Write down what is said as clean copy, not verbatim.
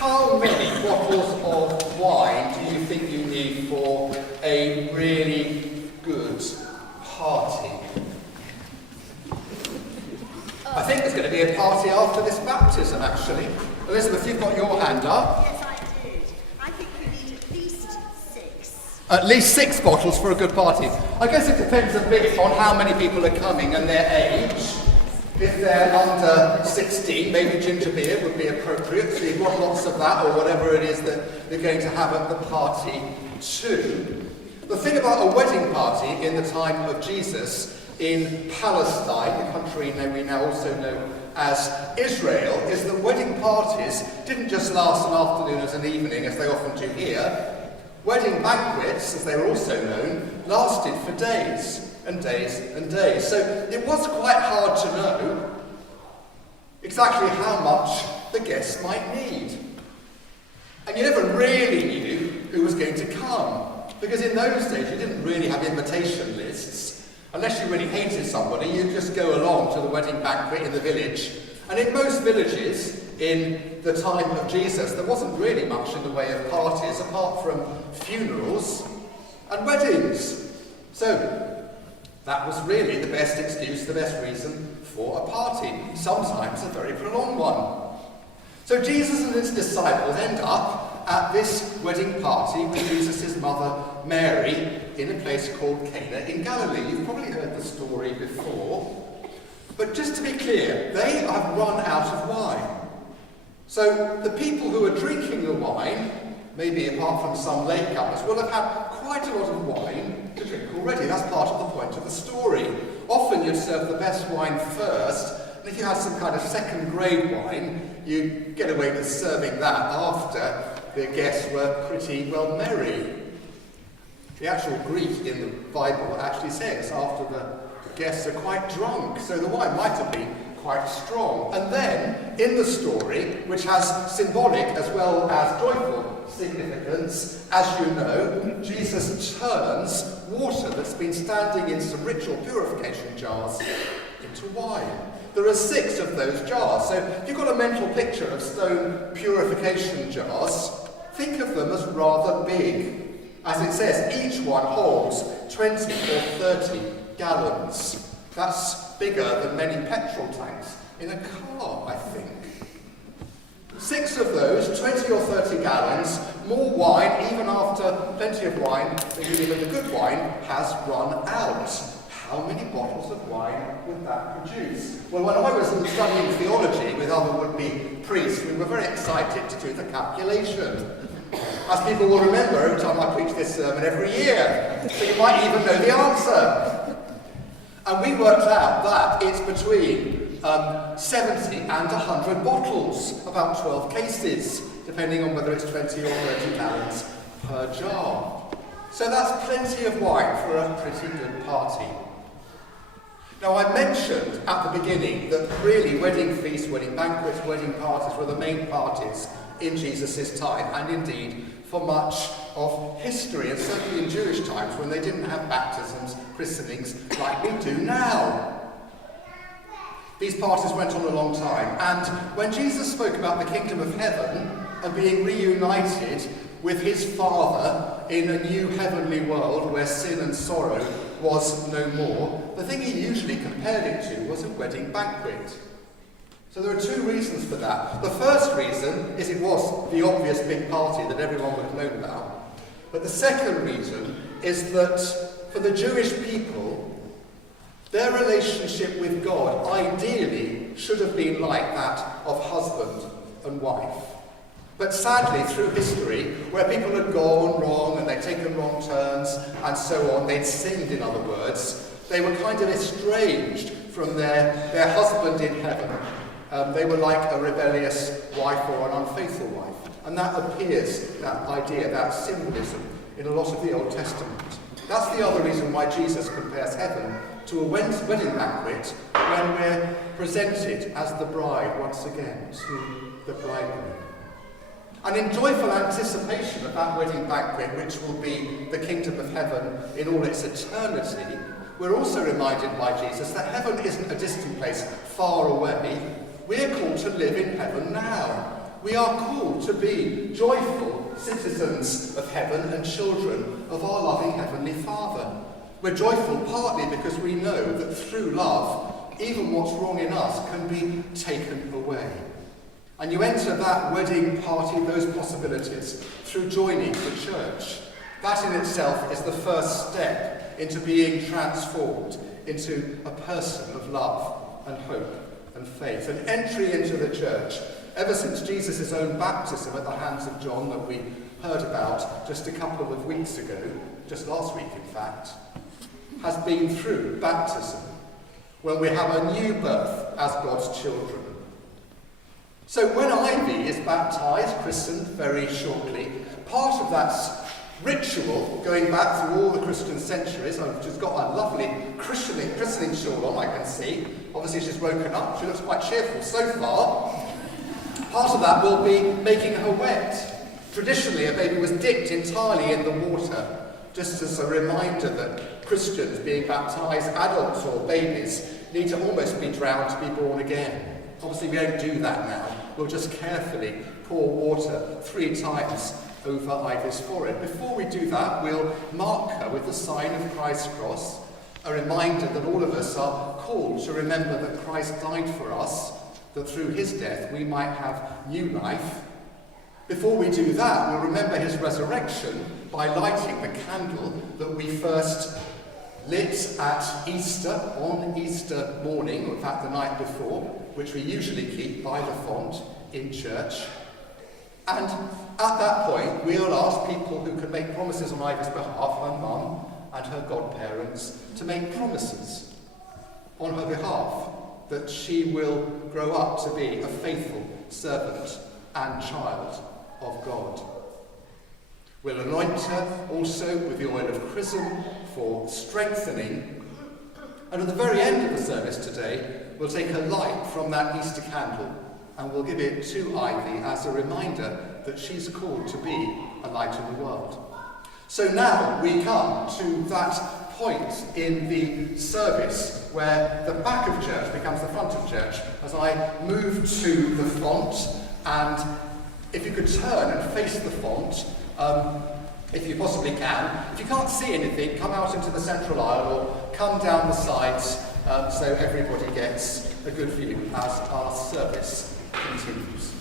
How many bottles of wine do you think you need for a really good party? I think there's going to be a party after this baptism, actually. Elizabeth, you've got your hand up. Yes, I did. I think we need at least 6. At least 6 bottles for a good party. I guess it depends a bit on how many people are coming and their age. If they're under 16, maybe ginger beer would be appropriate, so you've got lots of that, or whatever it is that you're going to have at the party too. The thing about a wedding party in the time of Jesus in Palestine, the country we now also know as Israel, is that wedding parties didn't just last an afternoon and an evening, as they often do here. Wedding banquets, as they were also known, lasted for days and days and days. So it was quite hard to know exactly how much the guests might need. And you never really knew who was going to come, because in those days you didn't really have invitation lists. Unless you really hated somebody, you'd just go along to the wedding banquet in the village. And in most villages in the time of Jesus, there wasn't really much in the way of parties, apart from funerals and weddings. So that was really the best excuse, the best reason for a party, sometimes a very prolonged one. So Jesus and his disciples end up at this wedding party with Jesus' mother Mary in a place called Cana in Galilee. You've probably heard the story before. But just to be clear, they have run out of wine. So the people who are drinking the wine, maybe apart from some latecomers, will have had quite a lot of wine to drink already. That's part of the point of the story. Often you'd serve the best wine first, and if you had some kind of second-grade wine, you'd get away with serving that after the guests were pretty well merry. The actual Greek in the Bible actually says after the guests are quite drunk, so the wine might have been quite strong. And then, in the story, which has symbolic as well as joyful significance, as you know, Jesus turns water that's been standing in some ritual purification jars into wine. There are 6 of those jars, so if you've got a mental picture of stone purification jars, think of them as rather big. As it says, each one holds 20 or 30 gallons. That's bigger than many petrol tanks in a car, I think. 6 of those, 20 or 30 gallons, more wine, even after plenty of wine, even the good wine, has run out. How many bottles of wine would that produce? Well, when I was studying theology with other would-be priests, we were very excited to do the calculation. As people will remember, every time I preach this sermon every year, so you might even know the answer. And we worked out that it's between 70 and 100 bottles, about 12 cases, depending on whether it's 20 or 30 gallons per jar. So that's plenty of wine for a pretty good party. Now, I mentioned at the beginning that really wedding feasts, wedding banquets, wedding parties were the main parties in Jesus' time, and indeed for much of history, and certainly in Jewish times when they didn't have baptisms, christenings, like we do now. These parties went on a long time, and when Jesus spoke about the kingdom of heaven and being reunited with his Father in a new heavenly world where sin and sorrow was no more, the thing he usually compared it to was a wedding banquet. So there are 2 reasons for that. The first reason is it was the obvious big party that everyone would have known about. But the second reason is that for the Jewish people, their relationship with God ideally should have been like that of husband and wife. But sadly, through history, where people had gone wrong and they'd taken wrong turns and so on, they'd sinned, in other words, they were kind of estranged from their husband in heaven. They were like a rebellious wife or an unfaithful wife. And that appears, that idea, that symbolism, in a lot of the Old Testament. That's the other reason why Jesus compares heaven to a wedding banquet when we're presented as the bride once again to the bridegroom. And in joyful anticipation of that wedding banquet, which will be the kingdom of heaven in all its eternity, we're also reminded by Jesus that heaven isn't a distant place far away. We're called to live in heaven now. We are called to be joyful citizens of heaven and children of our loving Heavenly Father. We're joyful partly because we know that through love, even what's wrong in us can be taken away. And you enter that wedding party, those possibilities, through joining the church. That in itself is the first step into being transformed into a person of love and hope and faith. An entry into the church, ever since Jesus' own baptism at the hands of John that we heard about just a couple of weeks ago, just last week in fact, has been through baptism, when we have a new birth as God's children. So when Ivy is baptised, christened very shortly, part of that ritual, going back through all the Christian centuries, she's got a lovely christening shawl on, I can see. Obviously she's woken up, she looks quite cheerful so far. Part of that will be making her wet. Traditionally, a baby was dipped entirely in the water, just as a reminder that Christians, being baptised, adults or babies, need to almost be drowned to be born again. Obviously we don't do that now. We'll just carefully pour water 3 times over Ivy's forehead. Before we do that, we'll mark her with the sign of Christ's cross, a reminder that all of us are called to remember that Christ died for us, that through his death we might have new life. Before we do that, we'll remember his resurrection by lighting the candle that we first lit at Easter, on Easter morning, or in fact the night before, which we usually keep by the font in church. And at that point, we'll ask people who can make promises on Ivy's behalf, her mum and her godparents, to make promises on her behalf that she will grow up to be a faithful servant and child of God. We'll anoint her also with the oil of chrism for strengthening. And at the very end of the service today, we'll take a light from that Easter candle and we'll give it to Ivy as a reminder that she's called to be a light in the world. So now we come to that point in the service where the back of church becomes the front of church, as I move to the font. And if you could turn and face the font, if you possibly can. If you can't see anything, come out into the central aisle or come down the sides so everybody gets a good view as our service continues.